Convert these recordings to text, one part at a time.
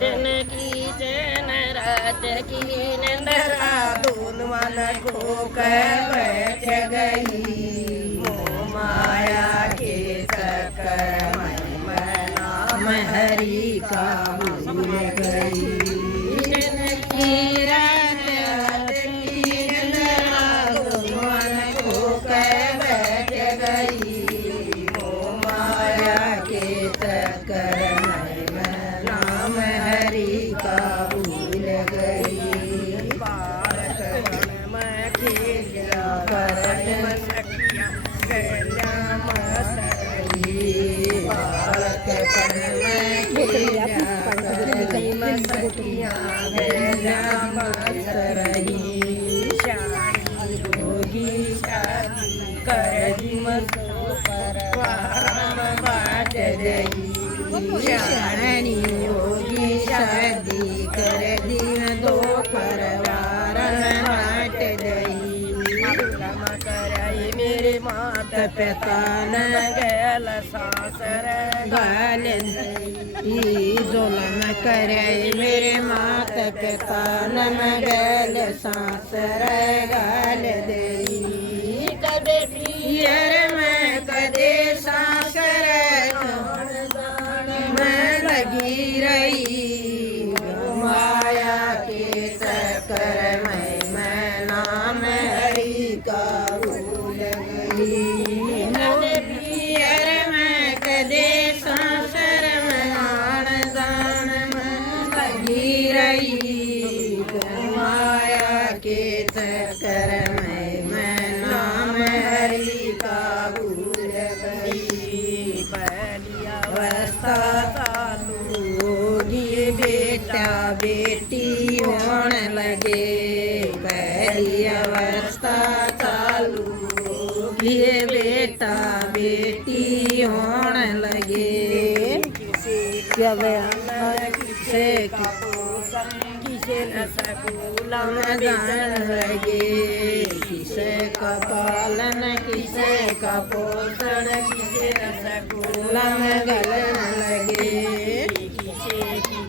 दिन की जन रात की नंदरा दोन मन को कह बैठ गई मोह माया के चक्कर में नाम हरि का भूल गई दिन की रात की नंदरा दोन मन को कह बैठ गई मोह माया के चक्कर नाम हरि का भूल गई बालक वन में खेलिया करन सखिया गैया मस्त रही बालक वन में खेलिया करन सखिया गैया मस्त रही शादी होगी शादी करही मसो परवार बाट गई शानी होगी शादी कर दिन दो परवार बाट गई जुलम कराई मेरे मात पिता न गैल सासर गाल जुलम कराई मेरे मात पिता न गैल सासर गाल दई कदे पियर में कदे सासर लगी रही माया के चक्कर में मैं नाम हरि का भूल गई नदे पियर में कदे सासर में आन दान में लगी रही माया के चक्कर में मैं नाम हरि का भूल गई पहली अवस्था बेटा बेटी होन लगे पहली अवस्था चालू ये बेटा बेटी होन लगे क्या किसे किसे न सकूलम जान लगे किसे का पालन किसे का पोषण किसे न सकूलम गलन लगे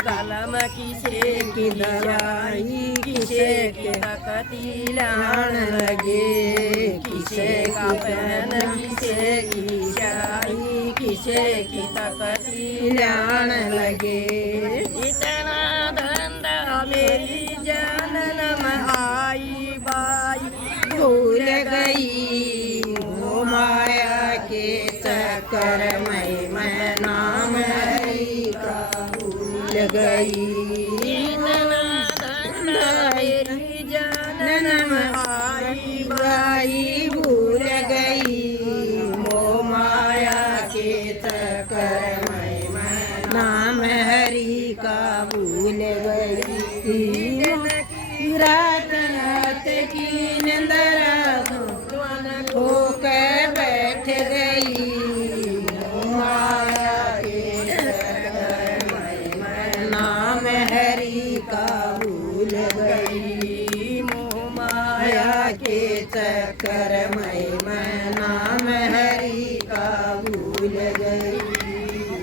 कलम किसे की दवाई किसे की तकती लान लगे किसे का पेन किसे की शाही किसे की तकती लान लगे इतना धंधा मेरी जानन में आई बाई भूल गई वो माया के चक्कर में मैं नाम हरि का गई जनम आई बाई भूल गई मोह माया के चक्कर में नाम हरि का भूल गई रात रात की निंदरा होकर बैठ गई का भूल गई मोह माया के चक्कर में मैं नाम हरि का भूल गई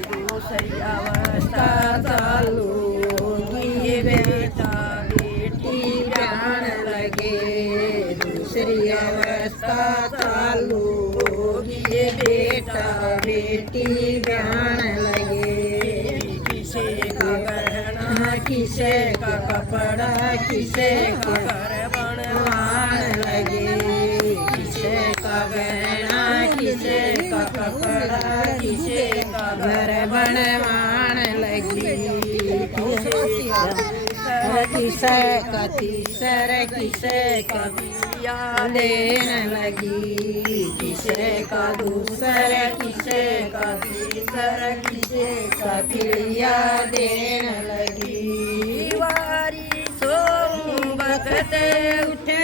दूसरी अवस्था चालू होगी बेटा बेटी जान लगे दूसरी अवस्था चालू होगी बेटा बेटी जान लगे किसे का किसे का कपड़ा किसे का घर बनवान लगे किसे का गहना किसे का कपड़ा किसे का घर बनवान लगी किसे का तीसर किसे का बिया देन लगी किसे का दूसर किसे का तीसर किसे का बिया देन लगी वारी सोम बकते उठे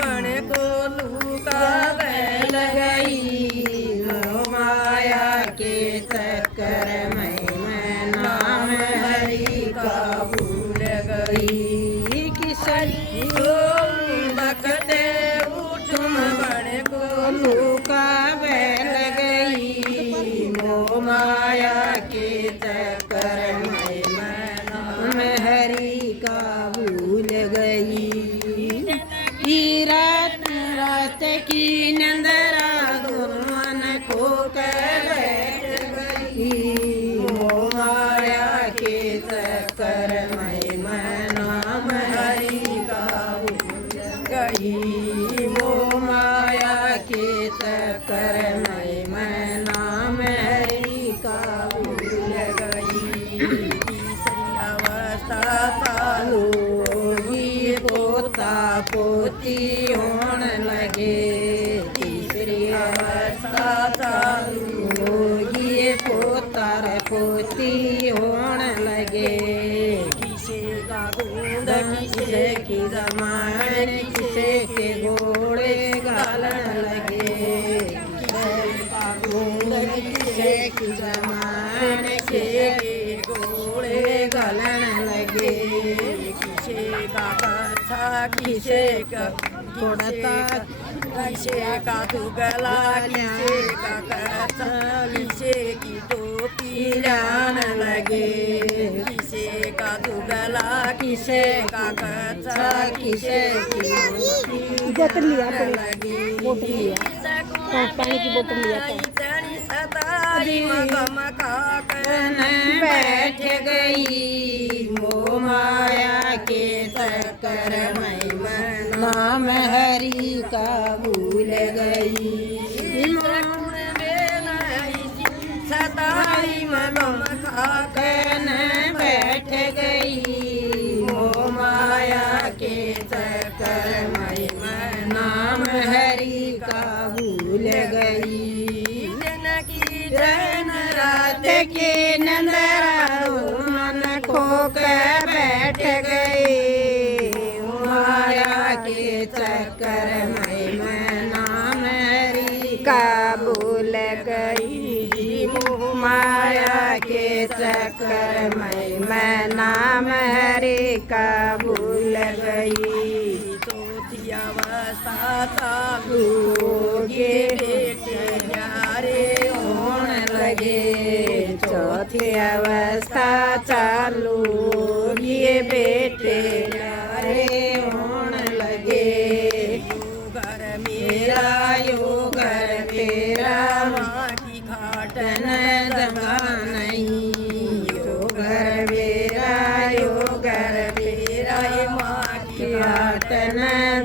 बन को लूका बैल गई माया के चक्कर में मैं नाम हरि का भूल गई किसरी सोम बकते उठम बन को लूका बैल गई मोह माया के चक्कर में मैं नाम अवस्था चालू होगी पोता पोती होण लगे तीसरी अवस्था चालू होगी पोता रे पोती होण लगे किसे का गुंड किसे की जमान किसे के घोड़े घालन लगे किसे का गुंड किसे की जमान किसे के घोड़े घालन लगे किसे का कथा किसे का घोड़ता किसे का दुगला किसे का कथा किसे की टोपी जान लगे किसे का दुगला किसे का कथा किसे की बोतल लिया लगी बोतल लिया पानी की बोतल लिया इतनी सतारी मगमका करने बैठ गई मोह माया के चक्कर में नाम हरि का भूल गई सतारी मगमका करने बैठ गई मोह माया के चक्कर में नाम हरि का भूल गई जैन रात के नंदरा मन खो कर बैठ गए माया के चक्कर में नाम हरि का भूल गई माया के चक्कर में नाम हरि का भूल गई चौथी अवस्था चालू होगी बेटे न्यारे होण लगे चौथी अवस्था चालू होगी बेटे न्यारे होण लगे घर मेरा यो घर तेरा माँ की खाटन जमा नहीं यो घर मेरा यो घर तेरा माँ की खाटन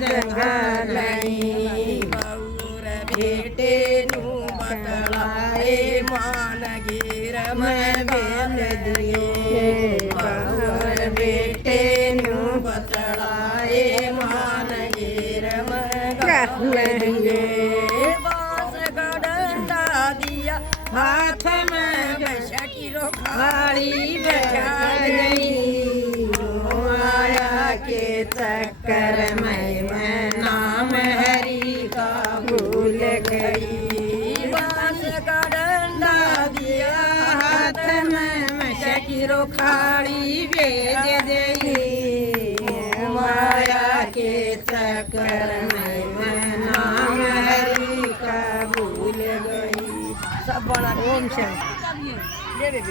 जमा नहीं बउर बेटे नू बतलाए मान गिर में गाल दिए बउर बेटे नू बतलाए मान गिर में गाल दिए बांस का डंडा दिया हाथ में किलो खाड़ी बैठा गई माया के चक्कर में नाम हरि का भूल गई बांस का डंडा दिया हाथ में शकीरो खाड़ी भेज गई माया के चक्कर में नाम हरि का भूल गई सब बड़ा ओम शांति